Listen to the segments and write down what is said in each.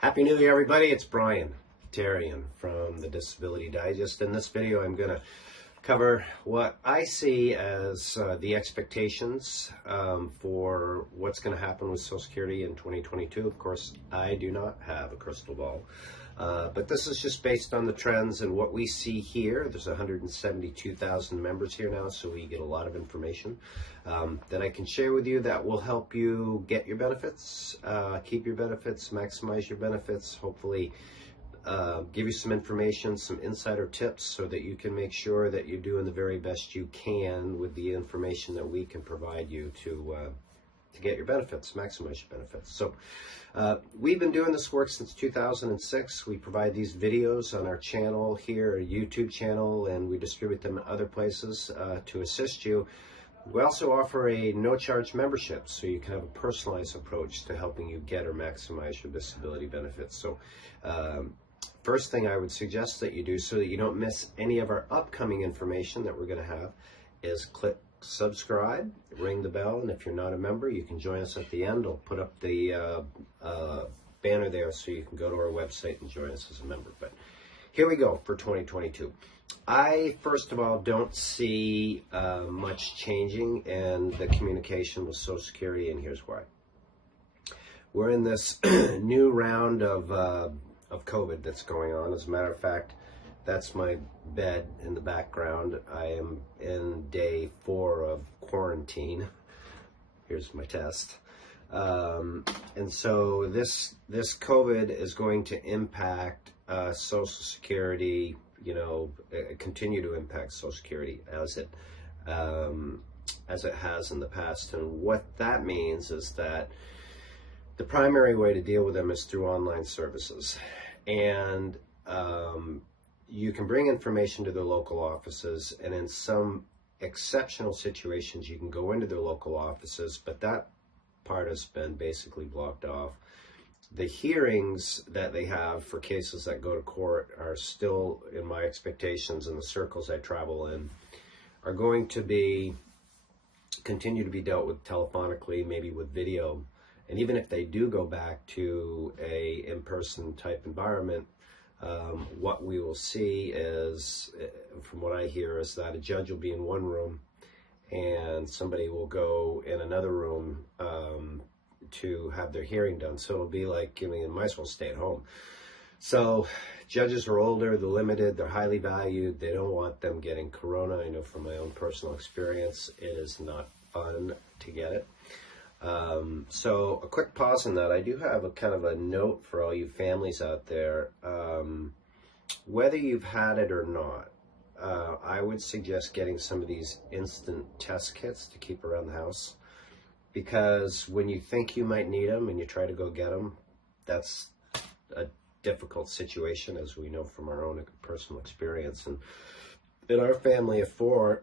Happy New Year, everybody. It's Brian Tarian from the Disability Digest. In this video, I'm going to cover what I see as the expectations for what's going to happen with Social Security in 2022. Of course, I do not have a crystal ball, but this is just based on the trends and what we see here. There's 172,000 members here now, so we get a lot of information that I can share with you that will help you get your benefits, keep your benefits, maximize your benefits, hopefully give you some information, some insider tips so that you can make sure that you're doing the very best you can with the information that we can provide you to get your benefits, maximize your benefits. So we've been doing this work since 2006. We provide these videos on our channel here, a YouTube channel, and we distribute them in other places to assist you. We also offer a no-charge membership, so you can have a personalized approach to helping you get or maximize your disability benefits. So first thing I would suggest that you do so that you don't miss any of our upcoming information that we're going to have is click subscribe, ring the bell, and if you're not a member, you can join us at the end. I'll put up the banner there so you can go to our website and join us as a member. But here we go for 2022. I, first of all, don't see much changing in the communication with Social Security, and here's why. We're in this new round of COVID that's going on. As a matter of fact, that's my bed in the background. I am in day 4 of quarantine. Here's my test. And so this COVID is going to impact Social Security, continue to impact Social Security as it has in the past. And what that means is that the primary way to deal with them is through online services. And you can bring information to their local offices, and in some exceptional situations, you can go into their local offices, but that part has been basically blocked off. The hearings that they have for cases that go to court are still, in my expectations and the circles I travel in, are going to continue to be dealt with telephonically, maybe with video. And even if they do go back to a in-person type environment, what we will see is, from what I hear, is that a judge will be in one room and somebody will go in another room to have their hearing done. So it'll be like, you might as well stay at home. So judges are older, they're limited, they're highly valued. They don't want them getting corona. I know from my own personal experience, it is not fun to get it. So a quick pause on that. I do have a kind of a note for all you families out there. Whether you've had it or not, I would suggest getting some of these instant test kits to keep around the house, because when you think you might need them and you try to go get them, that's a difficult situation, as we know from our own personal experience. And in our family of 4,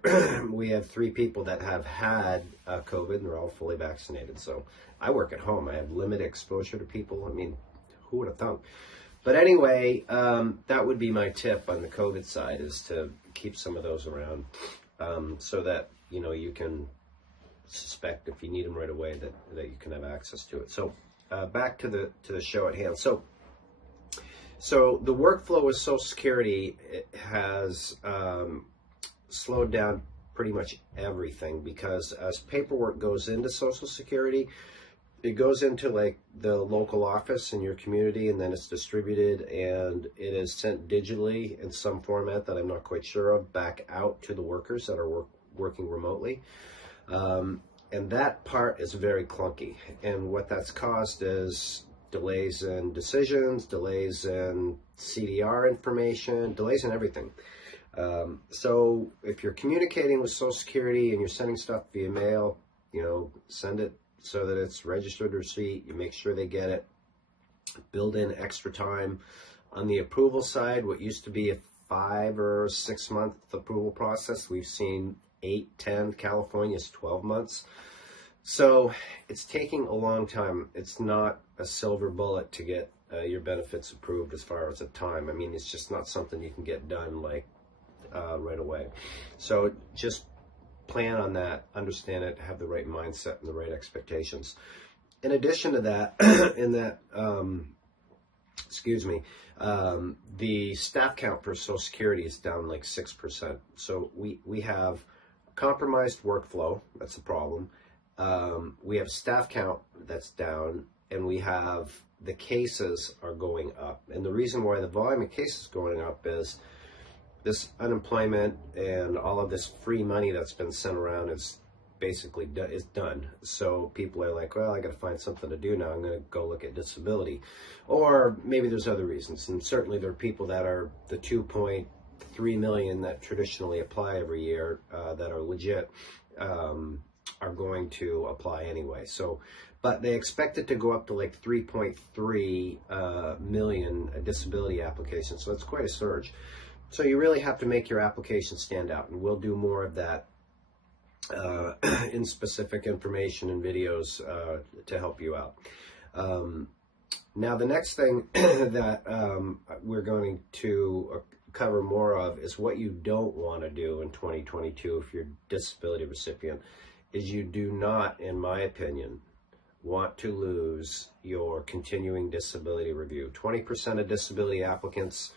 we have 3 people that have had COVID, and they're all fully vaccinated. So I work at home. I have limited exposure to people. I mean, who would have thunk? But anyway, that would be my tip on the COVID side, is to keep some of those around so that, you can suspect if you need them right away that you can have access to it. So back to the show at hand. So the workflow with Social Security has slowed down pretty much everything, because as paperwork goes into Social Security, it goes into like the local office in your community, and then it's distributed and it is sent digitally in some format that I'm not quite sure of back out to the workers that are working remotely. And that part is very clunky. And what that's caused is delays in decisions, delays in CDR information, delays in everything. So if you're communicating with Social Security and you're sending stuff via mail, send it so that it's registered receipt. You make sure they get it. Build in extra time. On the approval side, what used to be a 5 or 6 month approval process, we've seen 8, 10, California's 12 months. So it's taking a long time. It's not a silver bullet to get your benefits approved as far as the time. I mean, it's just not something you can get done like right away. So just plan on that, understand it, have the right mindset and the right expectations. In addition to that, in that excuse me, the staff count for Social Security is down like 6%. So we have compromised workflow, that's a problem. We have staff count that's down, and we have the cases are going up. And the reason why the volume of cases is going up is this unemployment and all of this free money that's been sent around is basically is done. So people are like, well, I got to find something to do now. I'm going to go look at disability. Or maybe there's other reasons. And certainly there are people that are the 2.3 million that traditionally apply every year that are legit are going to apply anyway. So, but they expect it to go up to like 3.3 million disability applications. So it's quite a surge. So you really have to make your application stand out, and we'll do more of that in specific information and videos to help you out. Now the next thing that we're going to cover more of is what you don't want to do in 2022 if you're a disability recipient, is you do not, in my opinion, want to lose your continuing disability review. 20% of disability applicants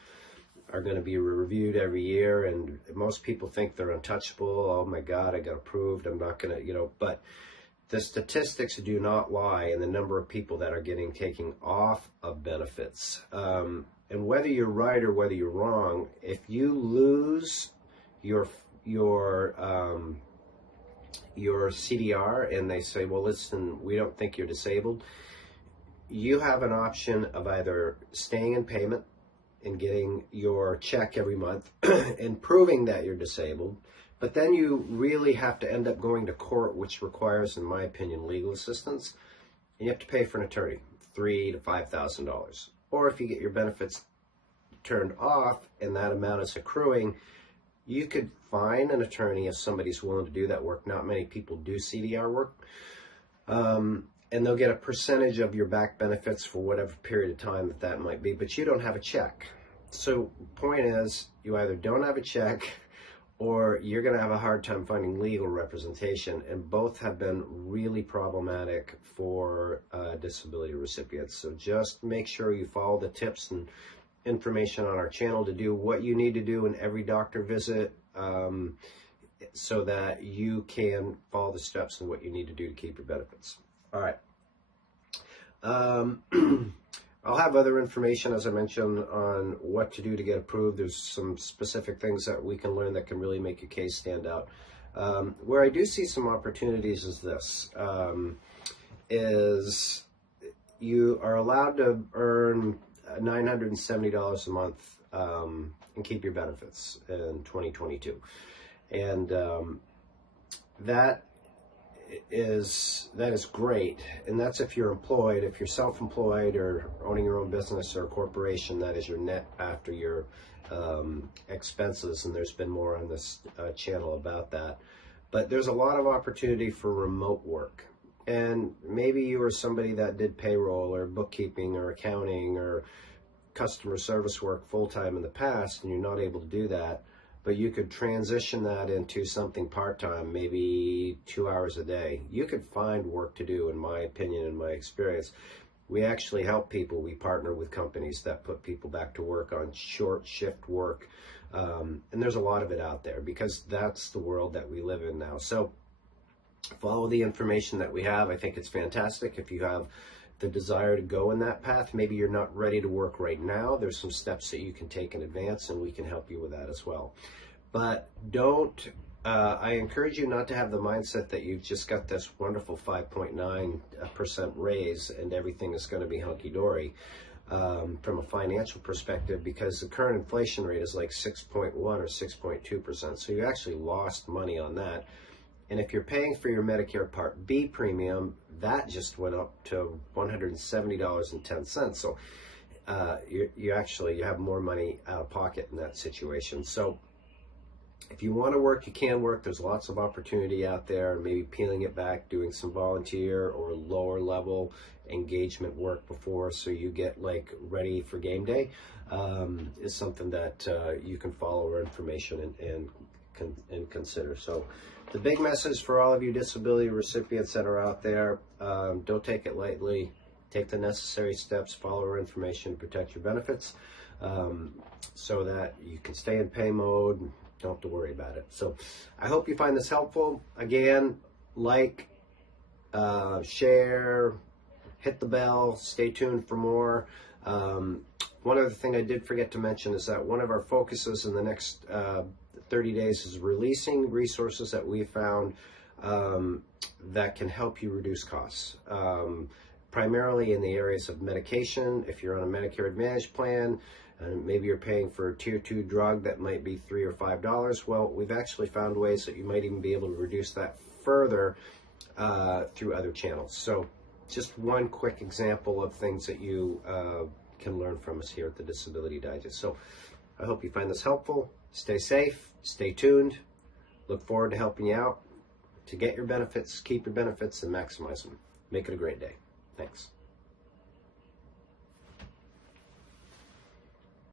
are going to be reviewed every year, and most people think they're untouchable. Oh my God, I got approved. I'm not going to, but the statistics do not lie in the number of people that are getting taken off of benefits. And whether you're right or whether you're wrong, if you lose your CDR and they say, well, listen, we don't think you're disabled, you have an option of either staying in payment and getting your check every month and proving that you're disabled, but then you really have to end up going to court, which requires, in my opinion, legal assistance, and you have to pay for an attorney, $3,000 to $5,000. Or if you get your benefits turned off and that amount is accruing, you could find an attorney if somebody's willing to do that work. Not many people do CDR work. And they'll get a percentage of your back benefits for whatever period of time that might be, but you don't have a check. So point is, you either don't have a check or you're going to have a hard time finding legal representation, and both have been really problematic for disability recipients. So just make sure you follow the tips and information on our channel to do what you need to do in every doctor visit, so that you can follow the steps and what you need to do to keep your benefits. All right. I'll have other information, as I mentioned, on what to do to get approved. There's some specific things that we can learn that can really make your case stand out. Where I do see some opportunities is this, is you are allowed to earn $970 a month and keep your benefits in 2022. And that is great, and that's if you're employed. If you're self-employed or owning your own business or a corporation, that is your net after your expenses, and there's been more on this channel about that. But there's a lot of opportunity for remote work, and maybe you are somebody that did payroll or bookkeeping or accounting or customer service work full-time in the past, and you're not able to do that, but you could transition that into something part-time, maybe 2 hours a day. You could find work to do, in my opinion, in my experience. We actually help people. We partner with companies that put people back to work on short shift work. And there's a lot of it out there because that's the world that we live in now. So follow the information that we have. I think it's fantastic. If you have the desire to go in that path, maybe you're not ready to work right now, there's some steps that you can take in advance, and we can help you with that as well. But I encourage you not to have the mindset that you've just got this wonderful 5.9% raise and everything is going to be hunky-dory from a financial perspective, because the current inflation rate is like 6.1 or 6.2%. So you actually lost money on that. And if you're paying for your Medicare Part B premium, that just went up to $170.10. So you have more money out of pocket in that situation. So if you want to work, you can work. There's lots of opportunity out there. Maybe peeling it back, doing some volunteer or lower level engagement work before, so you get like ready for game day, is something that you can follow our information and consider. So the big message for all of you disability recipients that are out there, don't take it lightly. take the necessary steps, follow our information to protect your benefits, so that you can stay in pay mode. Don't have to worry about it. So I hope you find this helpful. Again, like, share, hit the bell, stay tuned for more. One other thing I did forget to mention is that one of our focuses in the next 30 days is releasing resources that we found that can help you reduce costs. Primarily in the areas of medication. If you're on a Medicare Advantage plan, and maybe you're paying for a tier 2 drug that might be $3 or $5, well, we've actually found ways that you might even be able to reduce that further through other channels. So just one quick example of things that you can learn from us here at the Disability Digest. So I hope you find this helpful. Stay safe, stay tuned. Look forward to helping you out to get your benefits, keep your benefits, and maximize them. Make it a great day. Thanks.